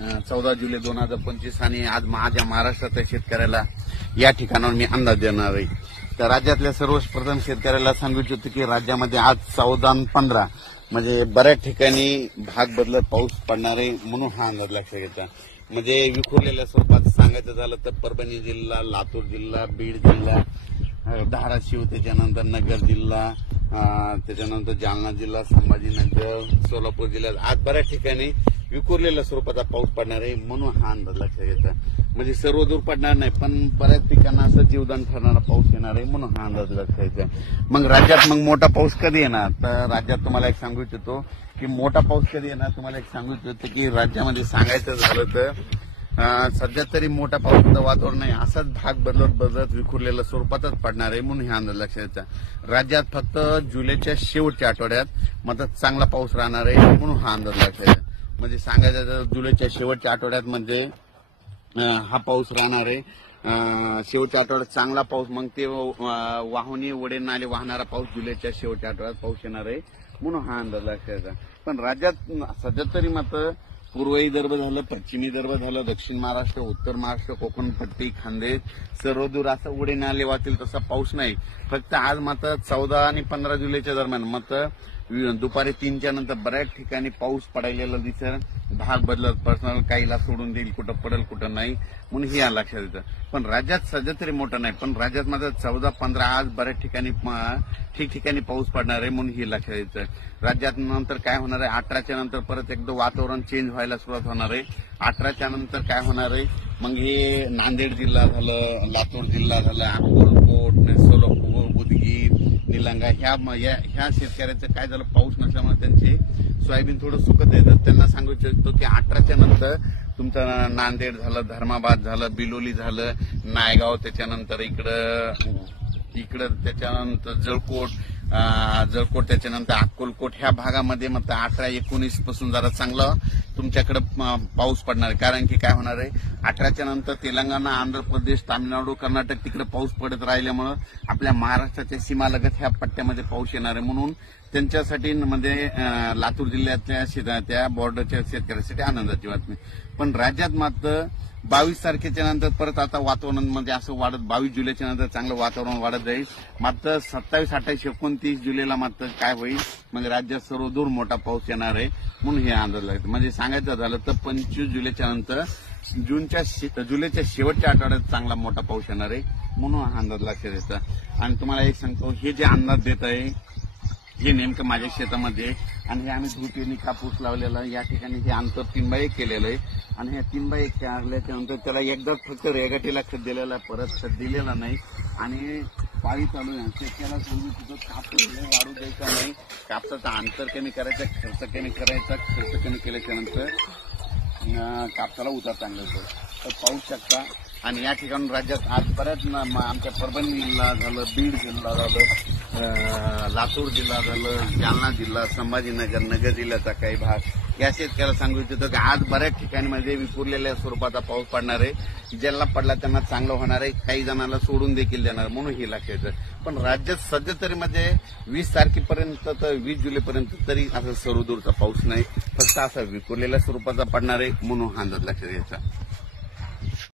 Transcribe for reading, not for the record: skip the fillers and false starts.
14 जुलै 2025 आणि आज माझ्या महाराष्ट्राच्या शेतकऱ्याला या ठिकाणावर मी अंदाज देणार आहे। तर राज्यातल्या सर्वप्रथम शेतकऱ्याला सांगू इच्छितो की राज्यामध्ये आज 14 आणि 15 म्हणजे बऱ्याच ठिकाणी भाग बदलत पाऊस पडणार आहे, म्हणून हा अंदाज लक्षात घ्यायचा। म्हणजे विखुरलेल्या स्वरूपात सांगायचं झालं तर परभणी जिल्हा, लातूर जिल्हा, बीड जिल्हा, धाराशिव, त्याच्यानंतर नगर जिल्हा, त्याच्यानंतर जालना जिल्हा, संभाजीनगर, सोलापूर जिल्ह्यात आज बऱ्याच ठिकाणी विखुरलेल्या स्वरूपाचा पाऊस पडणार आहे, म्हणून हा अंदाज लक्षात घ्यायचा। म्हणजे सर्व दूर पडणार नाही, पण बऱ्याच ठिकाणी असं जीवदान ठरणारा पाऊस येणार आहे, म्हणून हा अंदाज लक्षात घ्यायचा। मग राज्यात मोठा पाऊस कधी येणार, तर राज्यात तुम्हाला एक सांगू इच्छितो की मोठा पाऊस कधी येणार, तुम्हाला एक सांगू इच्छितो की राज्यामध्ये सांगायचं झालं तर सध्या तरी मोठा पावसाचं वातावरण नाही, असाच भाग बदलत विखुरलेल्या स्वरूपातच पडणार आहे, म्हणून हे अंदाज लक्षात घ्यायचा। राज्यात फक्त जुलैच्या शेवटच्या आठवड्यात मात्र चांगला पाऊस राहणार आहे, म्हणून हा अंदाज लक्षात घ्यायचा। म्हणजे सांगायचं तर जुलैच्या शेवटच्या आठवड्यात म्हणजे हा पाऊस राहणार आहे, शेवटच्या आठवड्यात चांगला पाऊस, मग ते वाहुनी वडे नाले वाहणारा पाऊस जुलैच्या शेवटच्या आठवड्यात पाऊस येणार आहे, म्हणून हा अंदाज लक्षात घ्यायचा। पण राज्यात सध्या तरी मात्र पूर्व विदर्भ झालं, पश्चिमी विदर्भ झालं, दक्षिण महाराष्ट्र, उत्तर महाराष्ट्र, कोकणपट्टी, खानदेश सर्व दूर असं उडे नाले वाहतील तसा पाऊस नाही। फक्त आज मात्र 14 आणि 15 जुलैच्या दरम्यान मात्र दुपारी 3च्या नंतर बऱ्याच ठिकाणी पाऊस पडायला दिसेल, भाग बदलत पर्सनल काहीला सोडून देईल, कुठं पडेल कुठं नाही, म्हणून हे लक्षात येतं। पण राज्यात सध्या तरी मोठं नाही, पण राज्यात मात्र 14-15 आज बऱ्याच ठिकाणी ठिकठिकाणी पाऊस पडणार आहे, म्हणून हे लक्षात येतं। राज्यात नंतर काय होणार आहे, 18च्या नंतर परत एकदा वातावरण चेंज व्हायला सुरुवात होणार आहे। 18च्या नंतर काय होणार आहे, मग हे नांदेड जिल्हा झालं, लातूर जिल्हा झाला, अक्कलकोट, सोलापूर, उदगीर, निलंगा ह्या शेतकऱ्यांचं काय झालं, पाऊस नसल्यामुळे त्यांचे सोयाबीन थोडं सुकत येतं। त्यांना सांगू इच्छितो की 18च्या नंतर तुमचं नांदेड झालं, धर्माबाद झालं, बिलोली झालं, नायगाव, त्याच्यानंतर इकडं त्याच्यानंतर जळकोट, त्याच्यानंतर अक्कलकोट ह्या भागामध्ये मग 18-19 पासून जरा चांगला तुमच्याकडे पाऊस पडणार आहे। कारण की काय होणार आहे, 18च्या नंतर तेलंगणा, आंध्र प्रदेश, तामिळनाडू, कर्नाटक तिकडे पाऊस पडत राहिल्यामुळे आपल्या महाराष्ट्राच्या सीमालगत ह्या पट्ट्यामध्ये पाऊस येणार आहे, म्हणून त्यांच्यासाठी म्हणजे लातूर जिल्ह्यातल्या त्या बॉर्डरच्या शेतकऱ्यांसाठी आनंदाची बातमी। पण राज्यात मात्र 22 तारखेच्या नंतर परत आता वातावरण म्हणजे असं वाढत 22 जुलैच्या नंतर चांगलं वातावरण वाढत जाईल। मात्र 27, 28, 29 जुलैला मात्र काय होईल, म्हणजे राज्यात सर्वदूर मोठा पाऊस येणार आहे, म्हणून हे अंदाज लागतो। म्हणजे सांगायचं झालं तर 25 जुलैच्या नंतर जुलैच्या शेवटच्या आठवड्यात चांगला मोठा पाऊस येणार आहे, म्हणून हा अंदाज लक्षात येतं। आणि तुम्हाला एक सांगतो, हे जे अंदाज देत आहे हे नेमकं माझ्या शेतामध्ये, आणि हे आम्ही धुटीने कापूस लावलेला, या ठिकाणी हे अंतर 3 बाय 1 केलेलं आहे, आणि ह्या 3 बाय 1 केल्याच्या नंतर त्याला एकदा फक्त रेगाटीला खत दिलेला आहे, परत खत दिलेला नाही, आणि पाळी चालू आहे। शेतकऱ्याला सांगू तिथं कापूस वाढू द्यायचा नाही, कापसाचा अंतर कमी करायचा, खर्च कमी करायचा, खर्च कमी केल्याच्या नंतर कापसाला उतार चांगला होतो। तर पाहू शकता। आणि या ठिकाणी राज्यात आज बऱ्याच आमच्या परभणी जिल्हा झालं, बीड जिल्हा झालं, लातूर जिल्हा झालं, जालना जिल्हा, संभाजीनगर, नगर जिल्ह्याचा काही भाग, या शेतकऱ्याला सांगू इच्छितो की आज बऱ्याच ठिकाणी मध्ये विखुरलेल्या स्वरूपाचा पाऊस पडणार आहे, ज्याला पडला त्यांना चांगलं होणार आहे, काही जणांना सोडून देखील देणार, म्हणून हे लक्षात येतं। पण राज्यात सध्या तरी मध्ये 20 तारखेपर्यंत तर 20 जुलैपर्यंत तरी असं सर्वदूरचा पाऊस नाही, फक्त असा विखुरलेल्या स्वरूपाचा पडणार आहे, म्हणून हा अंदाज लक्षात घ्यायचा।